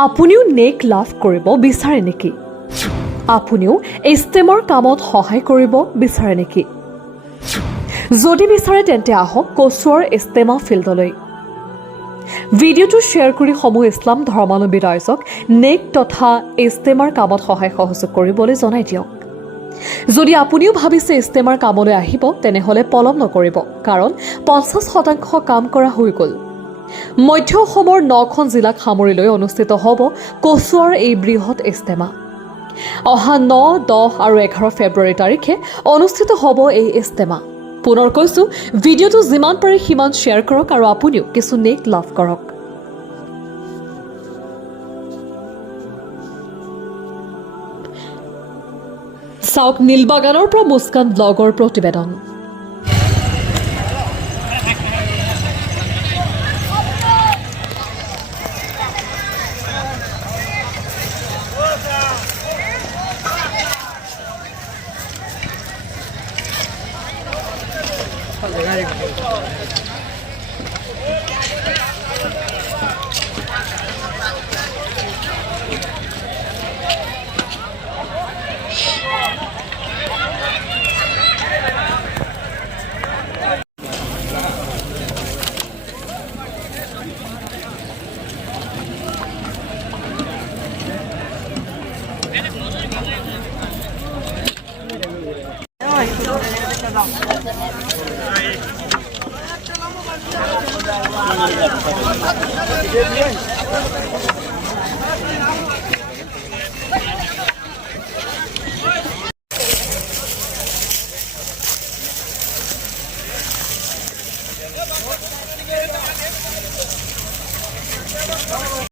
আপুনিও নেক লাভ কৰিব বিচাৰে নেকি? আপুনিও ইষ্টেমৰ কামত সহায় কৰিব বিচাৰে নেকি? যদি বিচাৰে তেন্তে আহক কচুৱাৰ ইষ্টেমা ফিল্ডলৈ। ভিডিঅ'টো শ্বেয়াৰ কৰি সমূহ ইছলাম ধৰ্মাৱলম্বী ৰাইজক নেক তথা ইষ্টেমাৰ কামত সহায় সহযোগ কৰিবলৈ জনাই দিয়ক। যদি আপুনিও ভাবিছে ইষ্টেমাৰ কামলৈ আহিব তেনেহ'লে পলম নকৰিব, কাৰণ 50% কাম কৰা হৈ গ'ল। মধ্য অসমৰ 9খন জিলাক সামৰি লৈ অনুষ্ঠিত হ'ব কচুৱাৰ এই বৃহৎ ইষ্টেমা। অহা 9, 10 আৰু 11 ফেব্ৰুৱাৰী তাৰিখে অনুষ্ঠিত হ'ব এই ইষ্টেমা। পুনৰ কৈছোঁ, ভিডিঅ'টো যিমান পাৰে সিমান শ্বেয়াৰ কৰক আৰু আপুনিও কিছু নেক লাভ কৰক। চাওক নীলবাগানৰ পৰা মুস্কান ব্লগৰ প্ৰতিবেদন।